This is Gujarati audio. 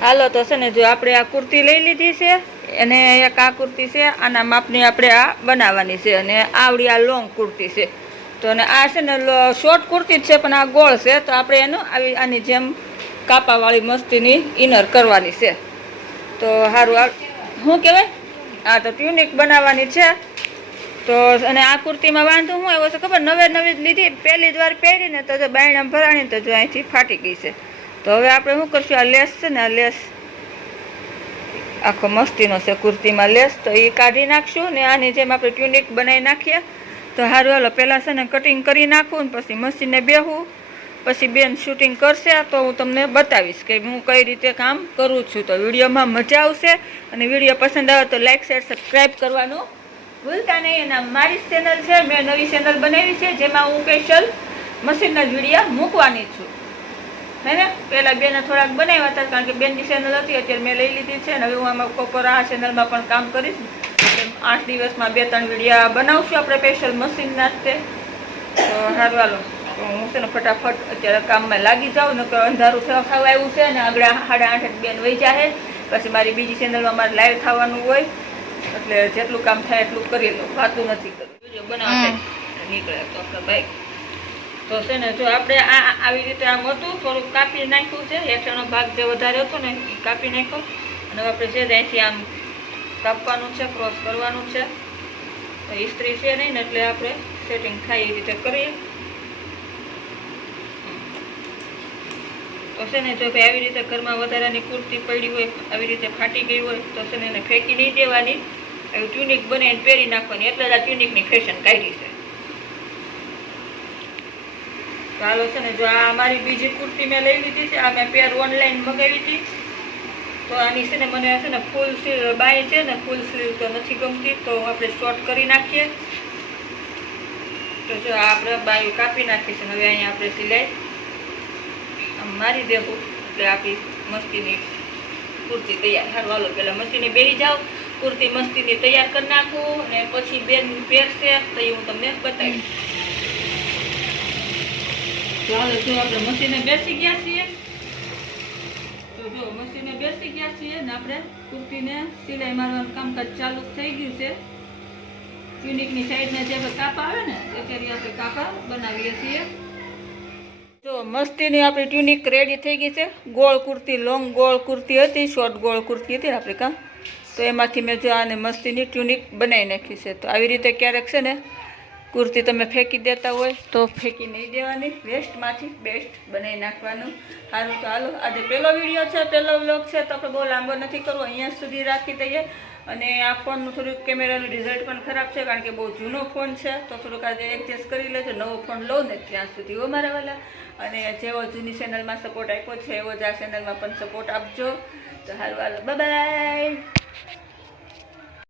હાલો તો છે ને જો આપણે આ કુર્તી લઈ લીધી છે અને એક આ કુર્તી છે આના માપની આપણે આ બનાવવાની છે અને આવડી આ લોંગ કુર્તી છે તો અને આ છે ને શોર્ટ કુર્તી જ છે પણ આ ગોળ છે તો આપણે એનું આવી આની જેમ કાપાવાળી મસ્તીની ઇનર કરવાની છે તો સારું શું કહેવાય હા તો ટ્યુનિક બનાવવાની છે તો અને આ કુર્તીમાં વાંધો શું આવ્યો છે ખબર નવે નવી જ લીધી પહેલી જ વાર પહેરીને તો જો બાયણામાં ભરાણી તો જો અહીંથી ફાટી ગઈ છે તો હવે આપણે શું કરશું આ લેસ છે ને આ લેસ આખો મસ્તીનો છે કુર્તીમાં લેસ તો એ કાઢી નાખશું ને આની જેમ આપણે ટ્યુનિક બનાવી નાખીએ તો સારું હાલો પહેલાં છે ને કટિંગ કરી નાખું ને પછી મશીનને બેહું પછી બેન શૂટિંગ કરશે તો હું તમને બતાવીશ કે હું કઈ રીતે કામ કરું છું તો વિડીયોમાં મજા આવશે અને વિડીયો પસંદ આવે તો લાઇક શેર સબસ્ક્રાઈબ કરવાનું ભૂલતા નહીં. અને મારી ચેનલ છે મેં નવી ચેનલ બનાવી છે જેમાં હું સ્પેશિયલ મશીનના જ વિડીયો મૂકવાની છું હે ને. પહેલાં બેને થોડાક બનાવ્યા હતા કારણ કે બેનની ચેનલ હતી અત્યારે મેં લઈ લીધી છે અને હવે હું આમાં કોપર આ ચેનલમાં પણ કામ કરીશ 8 દિવસમાં 2-3 વિડીયો બનાવશું આપણે સ્પેશિયલ મશીનના જ તે તો સારું હાલો હું છે ને ફટાફટ અત્યારે કામમાં લાગી જાઉં ને કે અંધારું ખાવા આવ્યું છે ને આગળ 8:30 બેન વહી જાય પછી મારી બીજી ચેનલમાં મારે લાઈવ થવાનું હોય એટલે જેટલું કામ થાય એટલું કરી લઉં વાતું નથી કરવું વિડીયો બનાવતા નીકળે તો આપણે બાઈક તો છે ને જો આપણે આ આવી રીતે આમ હતું થોડુંક કાપી નાખ્યું છે હેઠળનો ભાગ જે વધારે હતો ને એ કાપી નાખ્યો અને આપણે છે અહીંથી આમ કાપવાનું છે ક્રોસ કરવાનું છે ઇસ્ત્રી છે નહીં ને એટલે આપણે સેટિંગ થાય એ રીતે કરીએ તો છે ને જો ભાઈ આવી રીતે ઘરમાં વધારાની કુર્તી પડી હોય આવી રીતે ફાટી ગઈ હોય તો છે ને એને ફેંકી નહીં દેવાની એવું ટ્યુનિક બનાવીને પહેરી નાખવાની એટલે જ આ ટ્યુનિકની ફેશન કાઢી છે. ચાલો છે ને જો આ મારી બીજી કુર્તી મેં લઈ લીધી છે આ મેં પેર ઓનલાઈન મંગાવી હતી તો આની છે ને મને છે ને ફૂલ સ્લીવ બાય છે ને ફૂલ સ્લીવ તો નથી ગમતી તો આપણે શોર્ટ કરી નાખીએ તો જો આપણે બાયું કાપી નાખીએ છીએ હવે અહીંયા આપણે સિલાઈ આમ મારી દેવું એટલે આપણી મસ્તીની કુર્તી તૈયાર. સારું હાલો પહેલાં મસ્તીની બેસી જાઓ કુર્તી મસ્તીની તૈયાર કરી નાખું અને પછી બેન પહેરશે તો એ હું તમને બતાવીશ. ચાલો જો આપણે મશીને બેસી ગયા છીએ તો જો મશીને બેસી ગયા છીએ ને આપણે કુર્તીને સિલાઈ મારવાનું કામકાજ ચાલુ થઈ ગયું છે. ટ્યુનિકની સાઈડના જે કાપા આવે ને અત્યારે આપણે કાપા બનાવીએ છીએ. જો મસ્તીની આપણી ટ્યુનિક રેડી થઈ ગઈ છે. ગોળ કુર્તી લોંગ ગોળ કુર્તી હતી શોર્ટ ગોળ કુર્તી હતી ને આપણે કાં તો એમાંથી મેં જો આને મસ્તીની ટ્યુનિક બનાવી નાખી છે. તો આવી રીતે ક્યારેક છે ને કુર્તી તમે ફેંકી દેતા હોય તો ફેંકી નહીં દેવાની વેસ્ટમાંથી બેસ્ટ બનાવી નાખવાનું. સારું તો હાલો આજે પહેલો વિડીયો છે પહેલો વ્લોગ છે તો આપણે બહુ લાંબો નથી કરવો અહીંયા સુધી રાખી દઈએ. અને આ ફોનનું થોડુંક કેમેરાનું રિઝલ્ટ પણ ખરાબ છે કારણ કે બહુ જૂનો ફોન છે તો થોડુંક આજે એડજસ્ટ કરી લેજો. નવો ફોન લો ને ત્યાં સુધી હો મારા વાલા અને જેવો જૂની ચેનલમાં સપોર્ટ આપ્યો છે એવો જ આ ચેનલમાં પણ સપોર્ટ આપજો. તો સારું હાલો બાય બાય.